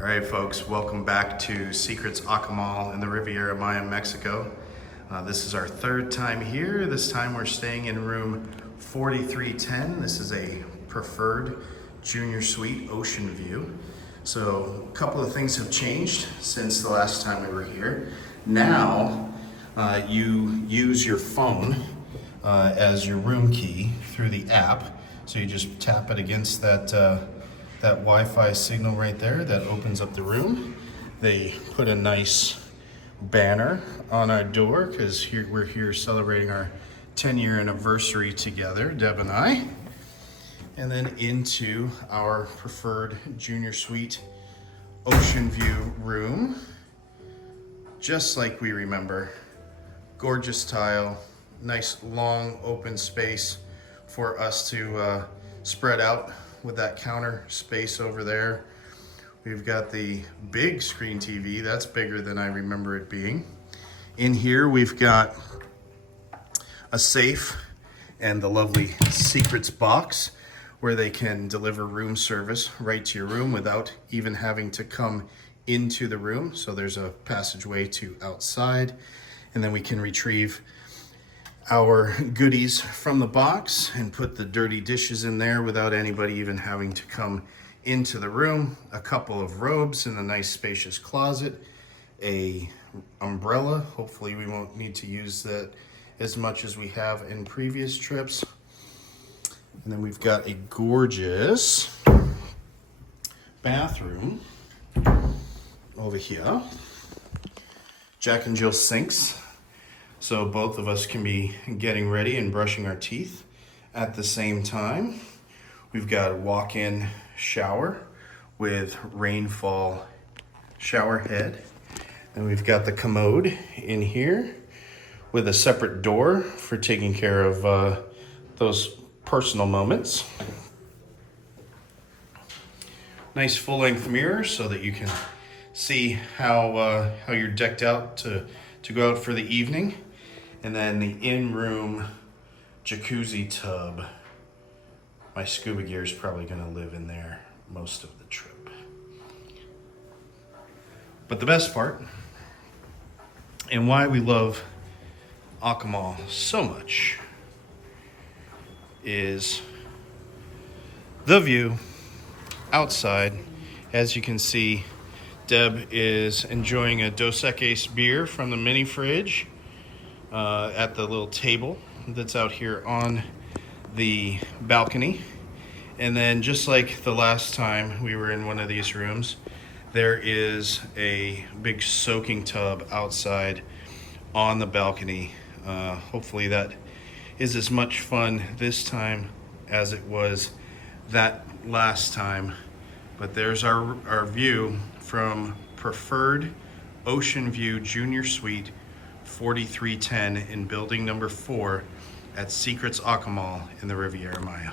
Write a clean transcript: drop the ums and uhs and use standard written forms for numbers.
All right, folks, welcome back to Secrets Akumal in the Riviera Maya, Mexico. This is our third time here. This time we're staying in room 4310. This is a preferred junior suite ocean view. So a couple of things have changed since the last time we were here. Now you use your phone as your room key through the app. So you just tap it against that Wi-Fi signal right there that opens up the room. They put a nice banner on our door because we're here celebrating our 10-year anniversary together, Deb and I. And then into our preferred junior suite ocean view room, just like we remember. Gorgeous tile, nice long open space for us to spread out with that counter space over there. We've got the big screen TV. That's bigger than I remember it being. In here, we've got a safe and the lovely Secrets box where they can deliver room service right to your room without even having to come into the room. So there's a passageway to outside, and then we can retrieve our goodies from the box and put the dirty dishes in there without anybody even having to come into the room. A couple of robes in a nice spacious closet, a umbrella. Hopefully we won't need to use that as much as we have in previous trips. And then we've got a gorgeous bathroom over here. Jack and Jill sinks, so both of us can be getting ready and brushing our teeth at the same time. We've got a walk-in shower with rainfall shower head. And we've got the commode in here with a separate door for taking care of those personal moments. Nice full-length mirror so that you can see how you're decked out to go out for the evening. And then the in-room jacuzzi tub. My scuba gear is probably going to live in there most of the trip. But the best part, and why we love Akumal so much, is the view outside. As you can see, Deb is enjoying a Dos Equis beer from the mini fridge at the little table that's out here on the balcony. And then just like the last time we were in one of these rooms, there is a big soaking tub outside on the balcony. Hopefully that is as much fun this time as it was that last time. But there's our view from Preferred Ocean View Junior Suite 4310 in building number 4 at Secrets Akumal in the Riviera Maya.